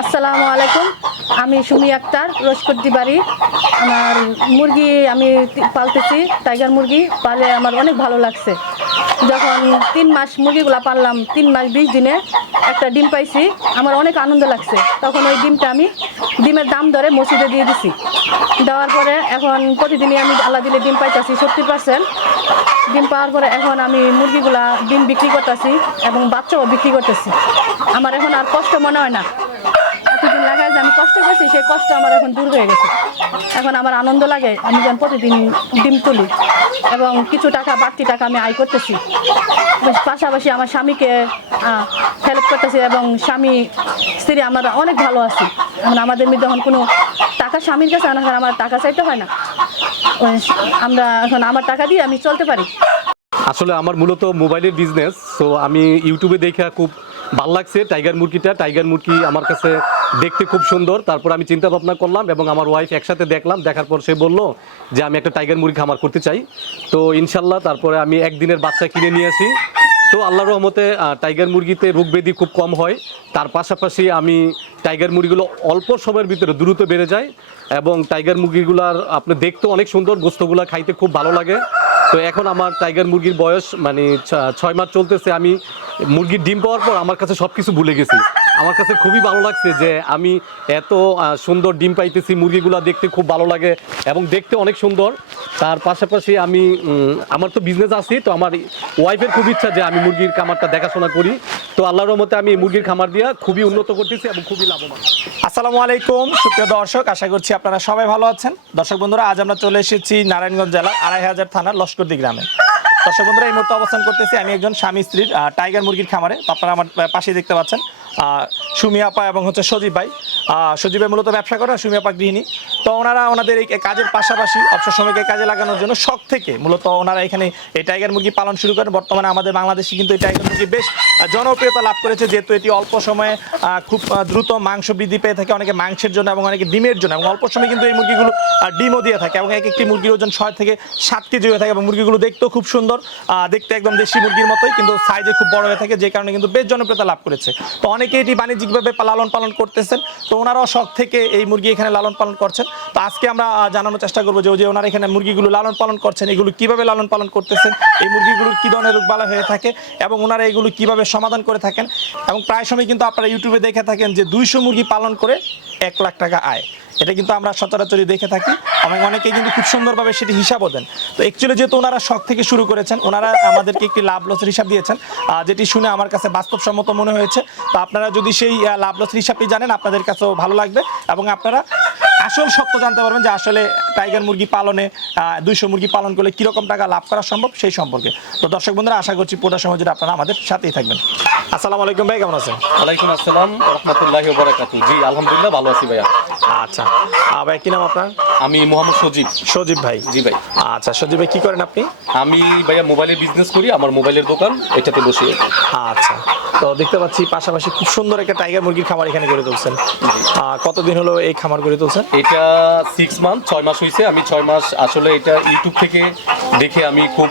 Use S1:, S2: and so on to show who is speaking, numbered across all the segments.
S1: আসসালামু আলাইকুম। আমি সুমি আক্তার রসকদ্দি বাড়ি। আমার মুরগি আমি পালতেছি, টাইগার মুরগি, পালে আমার অনেক ভালো লাগছে। যখন তিন মাস মুরগিগুলা পাললাম, তিন মাস বিশ দিনে একটা ডিম পাইছি, আমার অনেক আনন্দ লাগছে। তখন ওই ডিমটা আমি ডিমের দাম ধরে মসজিদে দিয়ে দিছি। দেওয়ার পরে এখন প্রতিদিনই আমি আল্লাহ দিলে ডিম পাইতেছি সত্তর পার্সেন্ট ডিম পাওয়ার পরে এখন আমি মুরগিগুলা ডিম বিক্রি করতেছি এবং বাচ্চাও বিক্রি করতেছি। আমার এখন আর কষ্ট মনে হয় না। লাগায় যে আমি কষ্ট করছি, সেই কষ্ট আমার এখন দূর হয়ে গেছে। এখন আমার আনন্দ লাগে, আমি যেন প্রতিদিন ডিম তুলি এবং কিছু টাকা, বাড়তি টাকা আমি আয় করতেছি। পাশাপাশি আমার স্বামীকে হেল্প করতেছি এবং স্বামী, স্ত্রী আমরা অনেক ভালো আছি। এখন আমাদের মধ্যে এখন কোনো টাকা স্বামীর কাছে হয় আমার টাকা চাইতে হয় না। আমরা এখন আমার টাকা দিয়ে আমি চলতে পারি।
S2: আসলে আমার মূলত মোবাইলের বিজনেস তো আমি ইউটিউবে দেখে খুব ভালো লাগছে। টাইগার মুরগিটা, টাইগার মুরগি আমার কাছে দেখতে খুব সুন্দর। তারপর আমি চিন্তা ভাবনা করলাম এবং আমার ওয়াইফ একসাথে দেখলাম। দেখার পর সে বলল যে, আমি একটা টাইগার মুরগি খামার করতে চাই। তো ইনশাল্লাহ তারপরে আমি একদিনের বাচ্চা কিনে নিয়ে আসি। তো আল্লাহর রহমতে টাইগার মুরগিতে রোগ ব্যাধি খুব কম হয়। তার পাশাপাশি আমি টাইগার মুরগিগুলো অল্প সময়ের ভিতরে দ্রুত বেড়ে যায় এবং টাইগার মুরগিগুলার, আপনি দেখতে অনেক সুন্দর, গোস্তগুলা খাইতে খুব ভালো লাগে। তো এখন আমার টাইগার মুরগির বয়স মানে ছয় মাস চলতেছে, আমি মুরগির ডিম পাওয়ার পর আমার কাছে সব কিছু ভুলে গেছি। আমার কাছে খুবই ভালো লাগছে যে আমি এত সুন্দর ডিম পাইতেছি, মুরগিগুলো দেখতে খুব ভালো লাগে এবং দেখতে অনেক সুন্দর। তার পাশাপাশি আমি আমার তো বিজনেস আছে তো আমার ওয়াইফের খুব ইচ্ছা যে আমি মুরগির খামারটা দেখাশোনা করি। তো আল্লাহর রহমতে আমি মুরগির খামার দিয়া খুবই উন্নত করতেছি এবং খুবই লাভবান।
S3: আসসালামু আলাইকুম, সুপ্রিয় দর্শক, আশা করছি আপনারা সবাই ভালো আছেন। দর্শক বন্ধুরা, আজ আমরা চলে এসেছি নারায়ণগঞ্জ জেলার আড়াই হাজার থানার লস্করদি গ্রামে। দর্শক বন্ধুরা এই মুহূর্তে অবস্থান করতেছি আমি একজন স্বামী স্ত্রীর টাইগার মুরগির খামারে। আপনারা আমার পাশেই দেখতে পাচ্ছেন আহ, সুমি আপা এবং হচ্ছে সজীব ভাই। সজীব ভাই মূলত ব্যবসা করে সুমি গৃহিণী। তো ওনারা ওনাদের এই কাজের পাশাপাশি অবসর সময়কে কাজে লাগানোর জন্য শখ থেকে মূলত ওনারা এখানে এই টাইগার মুরগি পালন শুরু করেন। বর্তমানে আমাদের বাংলাদেশে কিন্তু এই টাইগার মুরগি বেশ জনপ্রিয়তা লাভ করেছে যেহেতু এটি অল্প সময়ে খুব দ্রুত মাংস বৃদ্ধি পেয়ে থাকে অনেকে মাংসের জন্য এবং অনেকে ডিমের জন্য এবং অল্প সময় কিন্তু এই মুরগিগুলো ডিমও দিয়ে থাকে এবং এক একটি মুরগির ওজন ছয় থেকে সাত কেজি হয়ে থাকে এবং মুরগিগুলো দেখতেও খুব সুন্দর আহ, দেখতে একদম দেশি মুরগির মতোই কিন্তু সাইজে খুব বড় হয়ে থাকে যে কারণে কিন্তু বেশ জনপ্রিয়তা লাভ করেছে। তো অনেকে এটি বাণিজ্যিকভাবে লালন পালন করতেছেন তো ওনারাও শখ থেকে এই মুরগি এখানে লালন পালন করছেন। তো আজকে আমরা জানানোর চেষ্টা করব যে যে ওনারা এখানে মুরগিগুলো লালন পালন করছেন এগুলো কীভাবে লালন পালন করতেছেন এই মুরগিগুলোর কি ধরনের রোগ বালা হয়ে থাকে এবং ওনারা এগুলো কীভাবে সমাধান করে থাকেন। এবং প্রায় সময় কিন্তু আপনারা ইউটিউবে দেখে থাকেন যে দুইশো মুরগি পালন করে এক লাখ টাকা আয়। এটা কিন্তু আমরা সচরাচরই দেখে থাকি। এবং অনেকে কিন্তু খুব সুন্দরভাবে সেটি হিসাবও দেন। তো অ্যাকচুয়ালি যেহেতু ওনারা শখ থেকে শুরু করেছেন, ওনারা আমাদেরকে একটি লাভ লসের হিসাব দিয়েছেন যেটি শুনে আমার কাছে বাস্তবসম্মত মনে হয়েছে। তো আপনারা যদি সেই লাভ লসের হিসাবটি জানেন, আপনাদের কাছেও ভালো লাগবে এবং আপনারা আসল সত্য জানতে পারবেন যে আসলে টাইগার মুরগি পালনে দুইশো মুরগি পালন করলে কীরকম টাকা লাভ করা সম্ভব সেই সম্পর্কে। তো দর্শক বন্ধুরা আশা করছি পুরো সময় আপনারা আমাদের সাথেই থাকবেন। আসসালামু আলাইকুম ভাই কেমন আছেন?
S2: ওয়ালাইকুম আসসালাম রহমতুল্লাহ বারাকাতু জি আলহামদুলিল্লাহ ভালো আছি ভাইয়া।
S3: আচ্ছা। ভাই কি নাম আপনার?
S2: আমি মোহাম্মদ সজীব।
S3: সজীব ভাই।
S2: জি ভাই।
S3: আচ্ছা সজীব ভাই কি করেন আপনি?
S2: আমি ভাইয়া মোবাইলের বিজনেস করি আমার মোবাইলের দোকান এটাতে বসে।
S3: আচ্ছা। তো দেখতে পাচ্ছি পাশাপাশি খুব সুন্দর একটা টাইগার মুরগির খামার এখানে গড়ে তুলছেন। কতদিন হলো এই খামার গড়ে তুলছেন?
S2: এটা সিক্স মান্থ ছয় মাস হয়েছে। আমি ছয় মাস আসলে এটা ইউটিউব থেকে দেখে আমি খুব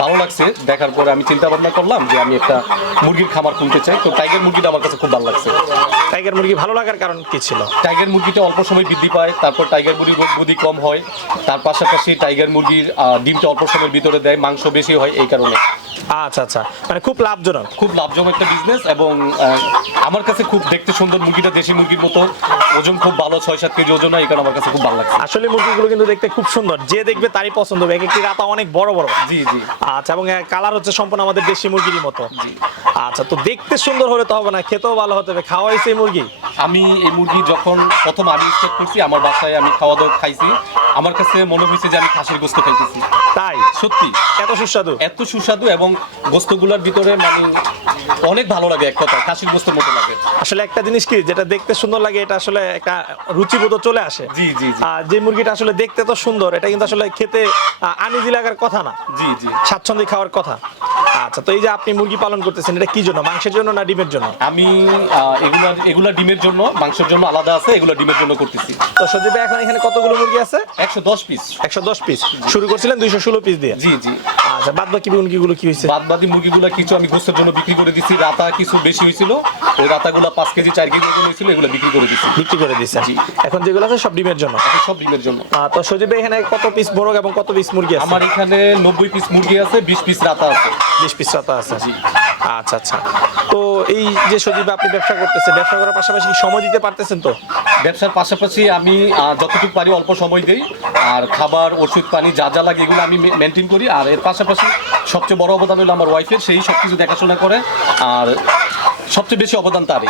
S2: ভালো লাগছে। দেখার পরে আমি চিন্তা ভাবনা করলাম যে আমি একটা মুরগির খামার খুলতে চাই। তো টাইগার মুরগিটা আমার কাছে খুব ভালো লাগছে।
S3: টাইগার মুরগি ভালো লাগার কারণ কি ছিল?
S2: টাইগার মুরগিটা অল্প সময় বৃদ্ধি পায় তারপর টাইগার মুরগির রোগ বুদ্ধি কম হয়। তার পাশাপাশি টাইগার মুরগির ডিমটা অল্প সময়ের ভিতরে দেয় মাংস বেশি হয় এই কারণে।
S3: আচ্ছা আচ্ছা। মানে খুব লাভজনক।
S2: খুব লাভজনক একটা বিজনেস এবং আমার কাছে খুব দেখতে সুন্দর মুরগিটা দেশি মুরগির মতো। ওজন খুব ভালো ছয় সাত কেজি ওজন হয় এই কারণে আমার কাছে খুব ভালো লাগছে।
S3: আসলে মুরগিগুলো কিন্তু দেখতে খুব সুন্দর। যে দেখবে তারই পছন্দ হবে। এক একটি রাতা অনেক বড় বড়।
S2: জি জি।
S3: আচ্ছা এবং কালার হচ্ছে সম্পূর্ণ আমাদের দেশি মুরগির মতো। আচ্ছা তো দেখতে সুন্দর হলে তো হবে না খেতেও ভালো হতে হবে। খাওয়া হয়েছে এই মুরগি?
S2: আমি এই মুরগি যখন প্রথম আমি স্টার্ট করছি আমার বাসায় আমি খাওয়া দাওয়া খাইছি। আমার কাছে মনে হয়েছে যে আমি খাসির গোস্ত খাইতেছি।
S3: তাই?
S2: সত্যি।
S3: এত সুস্বাদু?
S2: এত সুস্বাদু এবং গোস্তগুলোর ভিতরে মানে অনেক ভালো লাগে এক কথা খাসির গোস্তের মতো লাগে।
S3: আসলে একটা জিনিস কি যেটা দেখতে সুন্দর লাগে এটা আসলে একটা রুচিবোধ চলে আসে।
S2: জি জি
S3: আর যে মুরগিটা আসলে দেখতে তো সুন্দর এটা কিন্তু আসলে খেতে আনিজি লাগার কথা না।
S2: জি জি।
S3: স্বাচ্ছন্দ্যে খাওয়ার কথা। আচ্ছা তো এই যে আপনি মুরগি পালন করতেছেন এটা কি জন্য? মাংসের জন্য না ডিমের জন্য?
S2: আমি এগুলা এগুলা ডিমের জন্য মাংসের জন্য আলাদা আছে এগুলা ডিমের জন্য করতেছি।
S3: তো সজীব এখন এখানে কতগুলো মুরগি আছে?
S2: একশো দশ পিস
S3: একশো দশ পিস শুরু করছিলেন দুইশো ষোলো পিস দিয়ে।
S2: জি জি।
S3: আচ্ছা বাদ বাকি মুরগিগুলো কি হয়েছে?
S2: বাদ বাকি মুরগিগুলো কিছু আমি গোস্তের জন্য বিক্রি করে দিছি। রাতা কিছু বেশি হয়েছিল। ওই রাতাগুলো পাঁচ কেজি চার কেজি হয়েছিল এগুলো বিক্রি করে দিচ্ছি
S3: বিক্রি করে
S2: জি।
S3: এখন যেগুলো আছে সব ডিমের জন্য?
S2: সব ডিমের জন্য।
S3: তো সজীব এখানে কত পিস মোরগ এবং কত পিস মুরগি আছে?
S2: আমার এখানে নব্বই পিস মুরগি আছে বিশ পিস রাতা আছে।
S3: বিশ পিস রাতা আছে।
S2: জি।
S3: আচ্ছা আচ্ছা। তো এই যে সজীব আপনি ব্যবসা করতেছেন ব্যবসা করার পাশাপাশি সময় দিতে পারতেছেন তো?
S2: ব্যবসার পাশাপাশি আমি যতটুকু পারি অল্প সময় দিই। আর খাবার ওষুধ পানি যা যা লাগে এগুলো আমি মেনটেন করি। আর এর পাশাপাশি সবচেয়ে বড় অবদান হলো আমার ওয়াইফের সেই সব কিছু দেখাশোনা করে। আর সবচেয়ে বেশি অবদান তারই।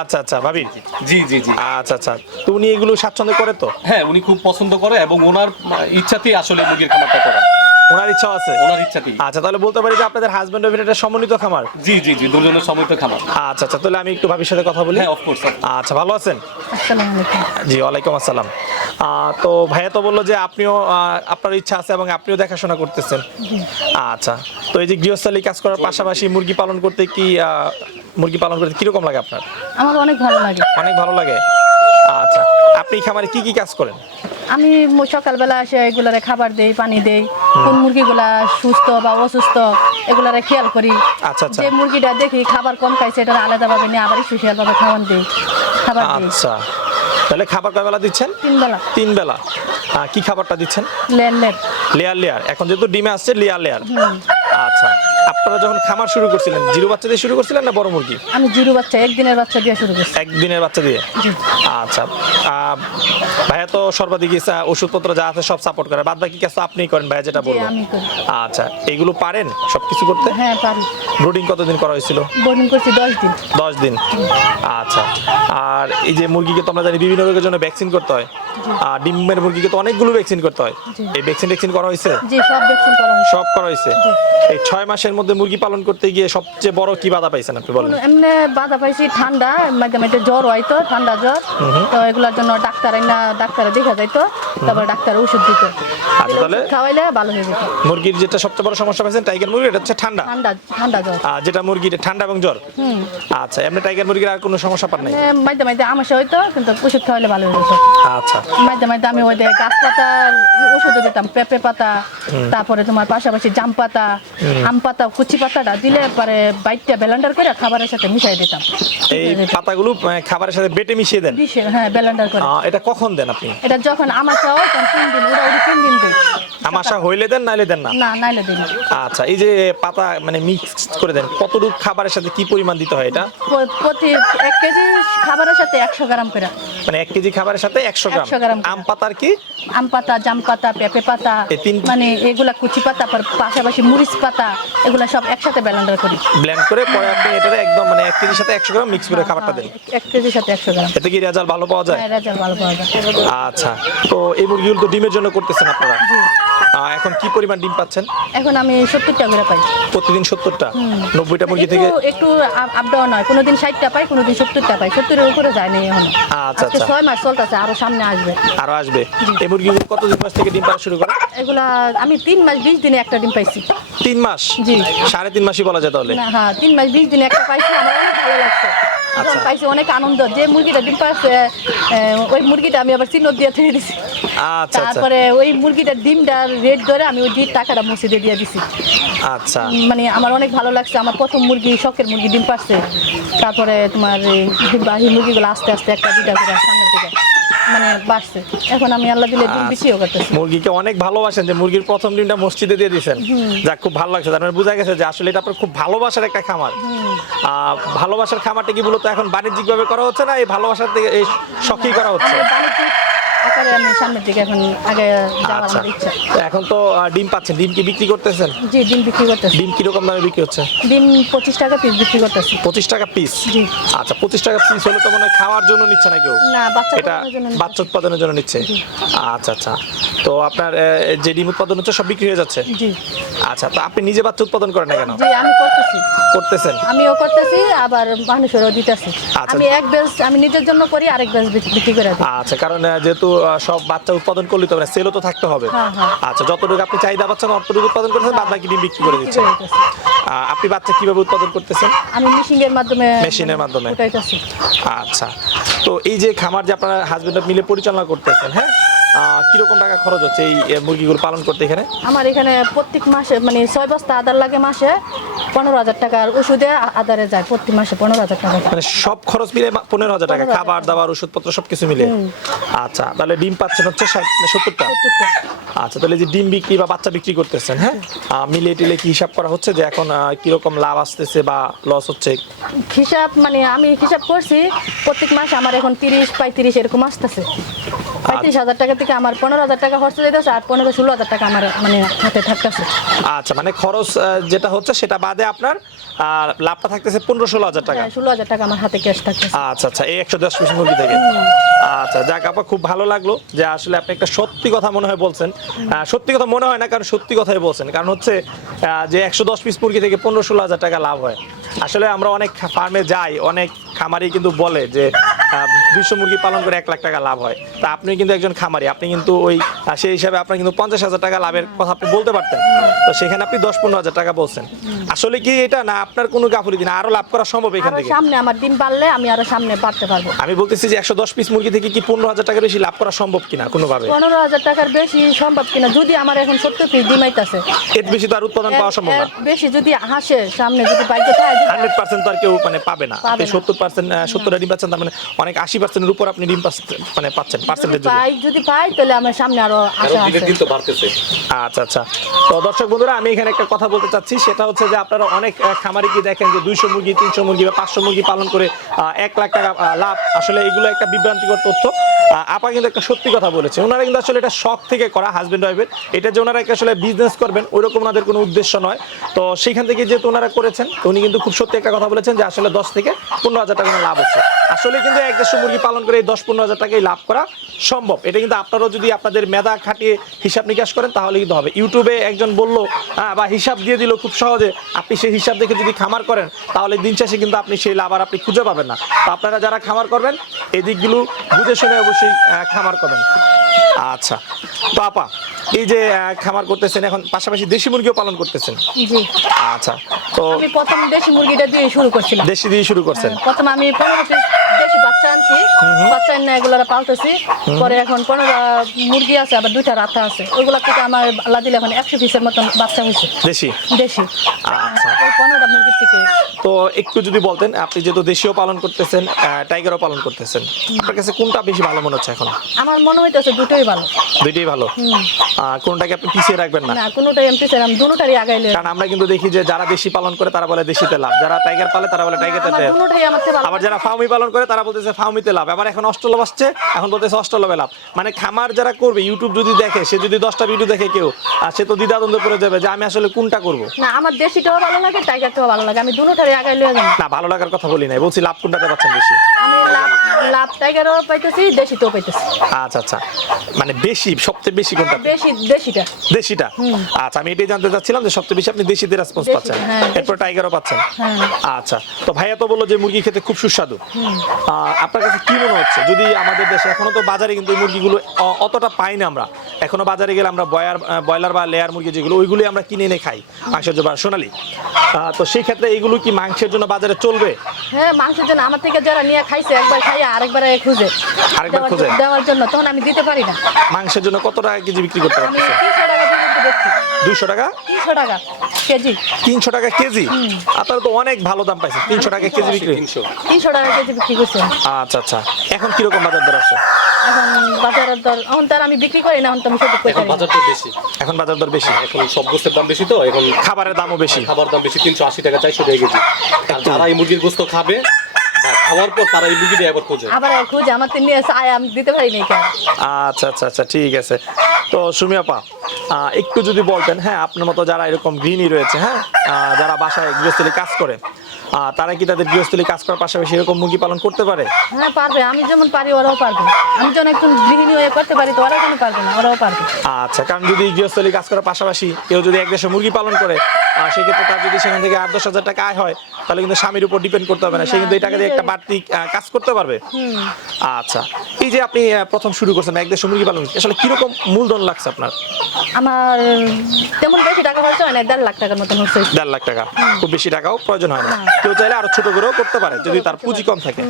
S3: আচ্ছা আচ্ছা ভাবি
S2: জি জি জি।
S3: আচ্ছা আচ্ছা। তো উনি এগুলো স্বাচ্ছন্দ্য করে তো?
S2: হ্যাঁ উনি খুব পছন্দ করে এবং ওনার ইচ্ছাতেই আসলে মুরগির খামারটা করা
S3: ওনার ইচ্ছা আছে?
S2: ওনার ইচ্ছাতেই
S3: আচ্ছা তাহলে বলতে পারি যে আপনাদের হাজব্যান্ড ওয়াইফের একটা সমন্বিত খামার?
S2: জি জি জি দুজনের সময় তো খামার।
S3: আচ্ছা আচ্ছা তাহলে আমি একটু ভাবির সাথে কথা বলি।
S2: হ্যাঁ অফকোর্স
S3: আচ্ছা ভালো আছেন?
S1: আসসালামু আলাইকুম।
S3: জি ওয়ালাইকুম আসসালাম। তো ভাইয়া তো বলল যে আপনিও আহ, আপনার ইচ্ছা আছে এবং আপনিও দেখাশোনা করতেছেন। আচ্ছা তো এই যে গৃহস্থলী কাজ করার পাশাপাশি মুরগি পালন করতে কি আহ, মুরগি পালন করতে কীরকম লাগে আপনার?
S1: আমার অনেক ভালো লাগে।
S3: অনেক ভালো লাগে? আচ্ছা আপনি খামারে কি কি কাজ করেন?
S1: আমি সকালবেলা এসে এগুলারে খাবার দেই পানি দেই। কোন মুরগিগুলা সুস্থ বা অসুস্থ এগুলারে খেয়াল করি।
S3: আচ্ছা, আচ্ছা।
S1: যে মুরগিটা দেখি খাবার কম খাইছে এটা আলাদাভাবে নিয়ে আবার সুশিয়ালভাবে ভাবে খাওয়ান দিই। খাবার দিই।
S3: আচ্ছা। তাহলে খাবার কয় বেলা দিচ্ছেন?
S1: তিন বেলা।
S3: তিন বেলা। কি খাবারটা দিচ্ছেন?
S1: Layer layer.
S3: Layer layer. এখন যেহেতু ডিমে আসছে লেয়ার লেয়ার। আপনারা যখন খামার শুরু করছিলেন জিরো বাচ্চা দিয়ে শুরু করছিলেন না বড় মুরগি?
S1: আমি জিরো বাচ্চা একদিনের বাচ্চা দিয়ে শুরু করছি।
S3: একদিনের বাচ্চা দিয়ে? আচ্ছা ভাইয়া তো সর্বাধিক ওষুধপত্র যা আছে সব সাপোর্ট করে। বাদ বাকি কাজ আপনিই করেন ভাইয়া যেটা বলব।
S1: আমি করি।
S3: আচ্ছা এগুলো পারেন সবকিছু করতে?
S1: হ্যাঁ পারি।
S3: ব্রুডিং কতদিন করা হয়েছিল?
S1: বোর্ডিং করছি দশ দিন।
S3: দশ দিন। আচ্ছা আর এই যে মুরগিকে তো আমরা জানি বিভিন্ন রোগের জন্য ভ্যাকসিন করতে হয়। আর ডিমের মুরগিকে তো অনেকগুলো ভ্যাকসিন করতে হয়। এই ভ্যাকসিন ভ্যাকসিন করা হয়েছে?
S1: জি সব ভ্যাকসিন করা হয়েছে।
S3: সব করা হয়েছে? এই ছয় মাসের মধ্যে মুরগি পালন করতে গিয়ে সবচেয়ে বড় কি বাধা পাইছেন আপনি বলেন?
S1: এমনি বাধা পাইছি ঠান্ডা মাঝে মাঝে জ্বর হয়তো ঠান্ডা জ্বর। তো এগুলোর জন্য ডাক্তার না ডাক্তারে দেখা যাইতো তারপরে ডাক্তার ওষুধ দিত।
S3: আচ্ছা, তাহলে?
S1: খাওয়াইলে ভালো হয়ে যেত।
S3: মুরগির যেটা সবচেয়ে বড় সমস্যা পাইছেন টাইগার মুরগি এটা হচ্ছে ঠান্ডা?
S1: ঠান্ডা ঠান্ডা জ্বর।
S3: আর যেটা মুরগির ঠান্ডা এবং জ্বর? আচ্ছা এমনি টাইগার মুরগির আর কোনো সমস্যা পান নাই?
S1: মাঝে মাঝে আমাশা হইতো কিন্তু ওষুধ খাওয়াইলে ভালো হয়ে যেত।
S3: আচ্ছা।
S1: মাঝে মাঝে আমি ওই গাছ পাতার ওষুধ দিতাম পেঁপে পাতা তারপরে তোমার পাশাপাশি জাম পাতা আম পাতা কুচি পাতাটা দিলে পরে বাইকটা ব্যালান্ডার করে খাবারের সাথে মিশাই দিতাম।
S3: এই পাতাগুলো খাবারের সাথে বেটে মিশিয়ে দেন?
S1: হ্যাঁ ব্যালেন্ডার করে।
S3: এটা কখন দেন আপনি?
S1: এটা যখন আমার খাওয়া তখন তিন দিন ওরা ওরা তিন দিন দিই।
S3: আমাশা হইলে দেন নাইলে দেন না?
S1: না নাইলে দিন
S3: আচ্ছা এই যে পাতা মানে মিক্স করে দেন কতটুকু খাবারের সাথে কি পরিমাণ দিতে হয় এটা?
S1: প্রতি এক কেজি খাবারের সাথে একশো গ্রাম করে।
S3: মানে এক কেজি খাবারের সাথে একশো গ্রাম?
S1: 100 গ্রাম।
S3: আম পাতার কি?
S1: আম পাতা জাম পাতা পেঁপে পাতা মানে এগুলা কুচি পাতা পর পাশাপাশি মরিচ পাতা এগুলা সব একসাথে ব্যালেন্ডার করি।
S3: ব্লেন্ড করে পরে আপনি এটা একদম মানে এক কেজির সাথে একশো গ্রাম মিক্স করে খাবারটা দেন।
S1: এক কেজির সাথে একশো গ্রাম।
S3: এতে কি রেজাল্ট ভালো পাওয়া যায়?
S1: হ্যাঁ রেজাল্ট ভালো পাওয়া যায়।
S3: আচ্ছা তো এই মুরগিগুলো তো ডিমের জন্য করতেছেন আপনারা?
S1: জি।
S3: এখন কি পরিমাণ ডিম পাচ্ছেন?
S1: এখন আমি সত্তরটা করে পাই।
S3: প্রতিদিন সত্তরটা? নব্বইটা মুরগি থেকে
S1: একটু আপ ডাউন হয়। কোনোদিন ষাটটা পাই কোনোদিন সত্তরটা পাই। সত্তরের উপরে যায় যায়নি এখন।
S3: আচ্ছা, আচ্ছা।
S1: ছয় মাস চলতেছে আরও সামনে আসবে।
S3: আরও আসবে? এই মুরগিগুলো কতদিন মাস থেকে ডিম পাওয়া শুরু করে?
S1: এগুলা আমি তিন মাস বিশ দিনে একটা ডিম পাইছি।
S3: তিন মাস?
S1: জি।
S3: সাড়ে তিন মাসই বলা যায় তাহলে।
S1: না হ্যাঁ তিন মাস বিশ দিনে একটা পাইছি আমার অনেক ভালো লাগছে।
S3: আচ্ছা।
S1: পাইছি অনেক আনন্দ। যে মুরগিটা ডিম পাচ্ছে ওই মুরগিটা আমি আবার চিহ্ন দিয়ে থেকে দিছি।
S3: আচ্ছা আচ্ছা।
S1: তারপরে ওই মুরগিটার ডিমটার রেট ধরে আমি ওই ডিম টাকাটা মসজিদে দিয়ে দিছি।
S3: আচ্ছা।
S1: মানে আমার অনেক ভালো লাগছে আমার প্রথম মুরগি শখের মুরগি ডিম পারছে। তারপরে তোমার এই মুরগিগুলো আস্তে আস্তে একটা দুটা করে সামনের দিকে মানে বাড়ছে। এখন আমি আল্লাহ দিলে ডিম বেশিও করতেছি।
S3: মুরগিকে অনেক ভালোবাসেন যে মুরগির প্রথম ডিমটা মসজিদে দিয়ে দিয়েছেন যাক খুব ভালো লাগছে। তার মানে বোঝা গেছে যে আসলে এটা আপনার খুব ভালোবাসার একটা খামার। ভালোবাসার খামারটা কি মূলত এখন বাণিজ্যিক ভাবে করা হচ্ছে না এই ভালোবাসার থেকে এই শখই করা হচ্ছে?
S1: আকারে আমি সামনের দিকে এখন আগে যাওয়ার
S3: আচ্ছা।
S1: আমার ইচ্ছা।
S3: তো এখন তো ডিম পাচ্ছেন। ডিম কি বিক্রি করতেছেন?
S1: জি ডিম বিক্রি করতেছি।
S3: ডিম কীরকম দামে বিক্রি হচ্ছে?
S1: ডিম পঁচিশ টাকা পিস বিক্রি করতেছি।
S3: পঁচিশ টাকা পিস
S1: জি।
S3: আচ্ছা পঁচিশ টাকা পিস হলে তো মনে খাওয়ার জন্য নিচ্ছে না কেউ?
S1: না বাচ্চা
S3: এটা। বাচ্চা উৎপাদনের জন্য নিচ্ছে? আচ্ছা আচ্ছা। তো আপনার যে ডিম উৎপাদন হচ্ছে সব বিক্রি হয়ে যাচ্ছে?
S1: জি।
S3: আচ্ছা তো আপনি নিজে বাচ্চা উৎপাদন করেন না কেন?
S1: জি আমি করতেছি।
S3: করতেছেন?
S1: আমিও করতেছি আবার মানুষেরও দিতেছি।
S3: আচ্ছা।
S1: আমি এক বেশ আমি নিজের জন্য করি আরেক বেশ বিক্রি করে
S3: আচ্ছা কারণ যেহেতু সব বাচ্চা উৎপাদন করলে তো মানে সেলও তো থাকতে হবে।
S1: হ্যাঁ, হ্যাঁ।
S3: আচ্ছা যতটুকু আপনি চাহিদা পাচ্ছেন অতটুকু উৎপাদন করতেছেন বাদ বাকি ডিম বিক্রি করে দিচ্ছেন। আপনি বাচ্চা কীভাবে উৎপাদন করতেছেন?
S1: আমি মেশিনের মাধ্যমে
S3: মেশিনের মাধ্যমে। আচ্ছা তো এই যে খামার যে আপনারা হাজবেন্ড মিলে পরিচালনা করতেছেন হ্যাঁ? কীরকম টাকা খরচ হচ্ছে এই মুরগিগুলো পালন করতে এখানে?
S1: আমার এখানে প্রত্যেক মাসে মানে ছয় বস্তা আদার লাগে মাসে পনেরো হাজার টাকার ওষুধে আ- আদারে যায় প্রত্যেক মাসে পনেরো হাজার টাকা
S3: মানে সব খরচ মিলে পনেরো হাজার টাকা খাবার দাবার ওষুধপত্র সবকিছু মিলে? আচ্ছা তাহলে ডিম পাচ্ছেন হচ্ছে ষাট- সত্তরটা। আচ্ছা তাহলে যে ডিম বিক্রি বা বাচ্চা বিক্রি করতেছেন হ্যাঁ? মিলিয়ে টিলে কি হিসাব করা হচ্ছে যে এখন কীরকম লাভ আসতেছে বা লস হচ্ছে?
S1: হিসাব মানে আমি হিসাব করছি প্রত্যেক মাসে আমার এখন তিরিশ পঁয়ত্রিশ এরকম আসতেছে। পঁয়ত্রিশ হাজার টাকা থেকে আমার পনেরো হাজার টাকা খরচ যেতেছে আর পনেরো ষোলো হাজার টাকা আমার মানে হাতে থাকতেছে।
S3: আচ্ছা মানে খরচ যেটা হচ্ছে সেটা বাদে আপনার আর লাভটা থাকতেছে পনেরো ষোলো হাজার টাকা।
S1: হ্যাঁ ষোলো হাজার টাকা আমার হাতে ক্যাশ থাকতেছে।
S3: আচ্ছা আচ্ছা এই একশো দশ পিস মুরগি থেকে। আচ্ছা যাক আপা খুব ভালো লাগল যে আসলে আপনি একটা সত্যি কথা মনে হয় বলছেন। সত্যি কথা মনে হয় না কারণ সত্যি কথাই বলছেন। কারণ হচ্ছে যে একশো দশ পিস মুরগি থেকে পনেরো ষোলো হাজার টাকা লাভ হয়। আসলে আমরা অনেক ফার্মে যাই অনেক খামারি কিন্তু বলে যে দুইশো মুরগি পালন করে এক লাখ টাকা লাভ হয়। তা আপনি কিন্তু একজন খামারি আপনি কিন্তু ওই সেই হিসাবে আপনার কিন্তু পঞ্চাশ হাজার টাকা লাভের কথা আপনি বলতে পারতেন। তো সেখানে আপনি দশ পনেরো হাজার টাকা বলছেন। আসলে কি এটা না আপনার কোনো গাফুলি দিন আরও লাভ করা সম্ভব এখান থেকে?
S1: সামনে আমার ডিম বাড়লে আমি আরও সামনে বাড়তে পারব।
S3: আমি বলতেছি যে একশো দশ পিস মুরগি থেকে কি পনেরো হাজার টাকা বেশি লাভ করা সম্ভব কিনা কোনোভাবে?
S1: পনেরো হাজার টাকার বেশি সম্ভব কিনা যদি আমার এখন সত্তর পিস ডিম আইতাছে।
S3: এর বেশি তো আর উৎপাদন পাওয়া সম্ভব না।
S1: বেশি যদি হাসে সামনে যদি বাইকে থাকে
S3: হান্ড্রেড পার্সেন্ট তো আর কেউ মানে পাবে না। আপনি
S1: না।
S3: সত্তর পার্সেন্ট সত্তরটা ডিম পাচ্ছেন তার মানে অনেক আশি পার্সেন্টের উপর আপনি ডিম মানে পাচ্ছেন পার্সেন্টেজ
S1: পাই যদি। পাই তাহলে আমার সামনে আরও আশা আছে।
S2: দিন তো বাড়তেছে।
S3: আচ্ছা আচ্ছা। তো দর্শক বন্ধুরা আমি এখানে একটা কথা বলতে চাচ্ছি সেটা হচ্ছে যে আপনারা অনেক খামারি কি দেখেন যে দুইশো মুরগি তিনশো মুরগি বা পাঁচশো মুরগি পালন করে এক লাখ টাকা লাভ। আসলে এগুলো একটা বিভ্রান্তিকর তথ্য। আপা কিন্তু একটা সত্যি কথা বলেছে। ওনারা কিন্তু আসলে এটা শখ থেকে করা হাজবেন্ড ওয়াইফের এটা যে ওনারা আসলে বিজনেস করবেন ওইরকম ওনাদের কোনো উদ্দেশ্য নয়। তো সেখান থেকে যেহেতু ওনারা করেছেন উনি কিন্তু খুব সত্যি একটা কথা বলেছেন যে আসলে দশ থেকে পনেরো হাজার টাকা লাভ হচ্ছে। আসলে কিন্তু এক দেড়শো মুরগি পালন করে এই দশ পনেরো হাজার টাকাই লাভ করা সম্ভব। এটা কিন্তু আপনারাও যদি আপনাদের মেধা খাটিয়ে হিসাব নিকাশ করেন তাহলে কিন্তু হবে। ইউটিউবে একজন বলল বা হিসাব দিয়ে দিল খুব সহজে আপনি সেই হিসাব দেখে যদি খামার করেন তাহলে দিন শেষে কিন্তু আপনি সেই লাভ আর আপনি খুঁজে পাবেন না। তো আপনারা যারা খামার করবেন এই দিকগুলো বুঝে শুনে অবশ্যই খামার করবেন। আচ্ছা। তো আপা এই যে খামার করতেছেন এখন পাশাপাশি দেশি মুরগিও পালন করতেছেন?
S1: জি।
S3: আচ্ছা তো
S1: আমি প্রথম দেশি মুরগিটা দিয়ে শুরু করছিলাম।
S3: দেশি দিয়ে শুরু করছেন?
S1: হ্যাঁ, প্রথম আমি 15 বাচ্চা এগুলো পালতেছি। পরে এখন পনেরো মুরগি আছে আবার দুইটা রাতা আছে। থেকে আমার আল্লাহ দিলে এখন একশো পিসের মতন বাচ্চা হয়েছে।
S3: দেশি?
S1: দেশি।
S3: আচ্ছা।
S1: থেকে।
S3: তো একটু যদি বলতেন আপনি যেহেতু দেশীয় পালন করতেছেন টাইগারও পালন করতেছেন আপনার কাছে কোনটা বেশি ভালো মনে হচ্ছে এখন?
S1: আমার মনে হইতেছে দুটোই ভালো।
S3: দুইটাই ভালো? কোনটাকে আপনি পিছিয়ে রাখবেন না?
S1: কোনটাই আমি পিছিয়ে রাখবেন দুটোটারই আগাইলে
S3: কারণ আমরা কিন্তু দেখি যে যারা দেশি পালন করে তারা বলে দেশিতে লাভ। যারা টাইগার পালে তারা বলে টাইগারতে আবার যারা ফার্মি পালন করে তারা বলতেছে ফার্ম ফার্মিতে লাভ। আবার এখন অষ্টলভ আসছে এখন বলতেছে অষ্টলভে লাভ মানে খামার যারা করবে ইউটিউব যদি দেখে সে যদি দশটা ভিডিও দেখে কেউ আর সে তো দ্বিধাদ্বন্দ্ব করে যাবে যে আমি আসলে কোনটা করব।
S1: না আমার দেশিটাও ভালো লাগে টাইগারটাও ভালো লাগে আমি দুটোটারই আগাইলে যাব।
S3: না ভালো লাগার কথা বলি নাই বলছি লাভ কোনটাতে পাচ্ছেন বেশি?
S1: আমি লাভ লাভ টাইগারও পাইতেছি দেশিতেও পাইতেছি।
S3: আচ্ছা আচ্ছা। মানে বেশি সবচেয়ে বেশি কোনটা?
S1: বেশি দেশিটা।
S3: দেশিটা? আচ্ছা আমি এটাই জানতে চাচ্ছিলাম যে সবচেয়ে বেশি আপনি দেশিতে রেসপন্স পাচ্ছেন।
S1: হ্যাঁ,
S3: এরপর টাইগারও পাচ্ছেন।
S1: হ্যাঁ।
S3: আচ্ছা তো ভাইয়া তো বলল যে মুরগি খেতে খুব সুস্বাদু। আপনার কাছে কি মনে হচ্ছে? যদি আমাদের দেশে এখনও তো বাজারে কিন্তু এই মুরগিগুলো অতটা পাই না আমরা। এখনও বাজারে গেলে আমরা বয়ার ব্রয়লার বা লেয়ার মুরগি যেগুলো ওইগুলি আমরা কিনে এনে খাই মাংসের জন্য সোনালি তো সেই ক্ষেত্রে এইগুলো কি মাংসের জন্য বাজারে চলবে?
S1: হ্যাঁ মাংসের জন্য আমার থেকে যারা নিয়ে খাইছে একবার খাইয়া আরেকবার খুঁজে।
S3: আরেকবার
S1: দেওয়ার
S3: খুঁজে?
S1: জন্য- দেওয়ার জন্য তখন আমি দিতে পারি না।
S3: মাংসের জন্য কত টাকা কেজি বিক্রি করতে পারতেছে?
S1: টাকা
S3: দুইশো টাকা?
S1: তিনশো টাকা কেজি।
S3: তিনশো টাকা কেজি? আপনারা তো অনেক ভালো দাম পাইছেন। তিনশো টাকা কেজি বিক্রি।
S2: তিনশো
S1: তিনশো। টাকা কেজি বিক্রি করছে
S3: আচ্ছা আচ্ছা। এখন কীরকম বাজার দর আছে?
S1: এখন বাজারের দর এখন তার আমি বিক্রি করি না এখন তো আমি সঠিক
S2: এখন বাজার তো বেশি।
S3: এখন বাজার দর বেশি?
S2: এখন সব গোস্তের দাম বেশি তো এখন
S3: খাবারের দামও বেশি।
S2: খাবার দাম বেশি তিনশো আশি টাকা চারশো টাকা কেজি। আর যারা এই মুরগির গোস্ত খাবে বা খাওয়ার পর তারা এই মুরগিটা আবার খোঁজে।
S1: আবার খোঁজে আমার তো নিয়ে আয় আমি দিতে পারি নাই কেন
S3: আচ্ছা আচ্ছা আচ্ছা ঠিক আছে। তো সুমি আপা আহ, একটু যদি বলতেন হ্যাঁ আপনার মতো যারা এরকম গৃহিণী রয়েছে হ্যাঁ আহ, যারা বাসায় গৃহস্থলী কাজ করে তারা কি তাদের গৃহস্থলী কাজ করার পাশাপাশি এরকম মুরগি পালন করতে পারে?
S1: হ্যাঁ পারবে। আমি যেমন পারি ওরাও পারবে। আমি যখন একটু গৃহিণী হয়ে করতে পারি তো ওরাও কেন পারবে না? ওরাও পারবে।
S3: আচ্ছা কারণ যদি গৃহস্থলী কাজ করার পাশাপাশি কেউ যদি এক দেশে মুরগি পালন করে সেক্ষেত্রে তার যদি সেখান থেকে আট দশ হাজার টাকা আয় হয় তাহলে কিন্তু স্বামীর উপর ডিপেন্ড করতে হবে না। সে কিন্তু এই টাকা দিয়ে একটা বাড়তি কাজ করতে পারবে। আচ্ছা এই যে আপনি প্রথম শুরু করছেন এক দেশে মুরগি পালন আসলে কীরকম মূলধন লাগছে আপনার?
S1: আমার তেমন বেশি টাকা খরচ হয় না দেড় লাখ টাকার মতন হচ্ছে।
S3: দেড় লাখ টাকা। খুব বেশি টাকাও প্রয়োজন হয় না। কেউ চাইলে আরও ছোট করেও করতে পারে যদি তার পুঁজি কম থাকে।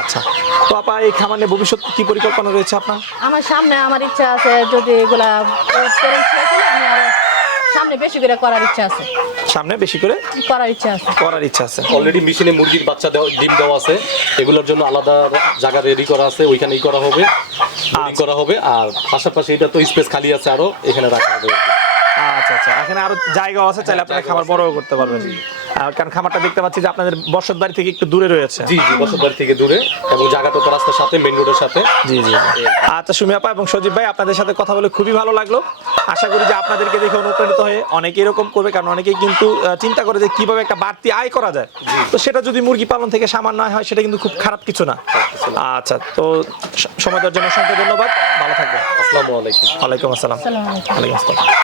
S3: আচ্ছা তো আপা এই খামার নিয়ে ভবিষ্যৎ কি পরিকল্পনা রয়েছে আপনার?
S1: আমার সামনে আমার ইচ্ছা আছে যদি এগুলা আমি আরও সামনে বেশি করে করার ইচ্ছা আছে।
S3: সামনে বেশি করে?
S1: করার ইচ্ছা আছে।
S3: করার ইচ্ছা আছে।
S2: অলরেডি মেশিনে মুরগির বাচ্চা দেওয়া ডিম দেওয়া আছে। এগুলোর জন্য আলাদা জায়গা রেডি করা আছে ওইখানেই করা হবে করা হবে আর পাশাপাশি এটা তো স্পেস খালি আছে আরও এখানে রাখা হবে।
S3: আচ্ছা আচ্ছা এখানে আরও জায়গাও আছে চাইলে আপনারা খাবার বড়ও করতে পারবেন। কারণ খামারটা দেখতে পাচ্ছি যে আপনাদের বসত বাড়ি থেকে একটু দূরে রয়েছে।
S2: জি জি বসতবাড়ি থেকে দূরে এবং জায়গাটা তো রাস্তার সাথে মেইন রোডের সাথে।
S3: জি জি। আচ্ছা সুমি আপা এবং সজীব ভাই আপনাদের সাথে কথা বলে খুবই ভালো লাগল। আশা করি যে আপনাদেরকে দেখে অনুপ্রাণিত হয়ে অনেকে এরকম করবে কারণ অনেকেই কিন্তু চিন্তা করে যে কীভাবে একটা বাড়তি আয় করা যায়। তো সেটা যদি মুরগি পালন থেকে সামান্য আয় হয় সেটা কিন্তু খুব খারাপ কিছু না। আচ্ছা তো সময় দেওয়ার জন্য অসংখ্য ধন্যবাদ। ভালো থাকবেন।
S2: আসসালামু আলাইকুম।
S3: ওয়ালাইকুম
S1: আসসালাম আলাইকুম।
S3: ওয়ালাইকুম আসসালাম।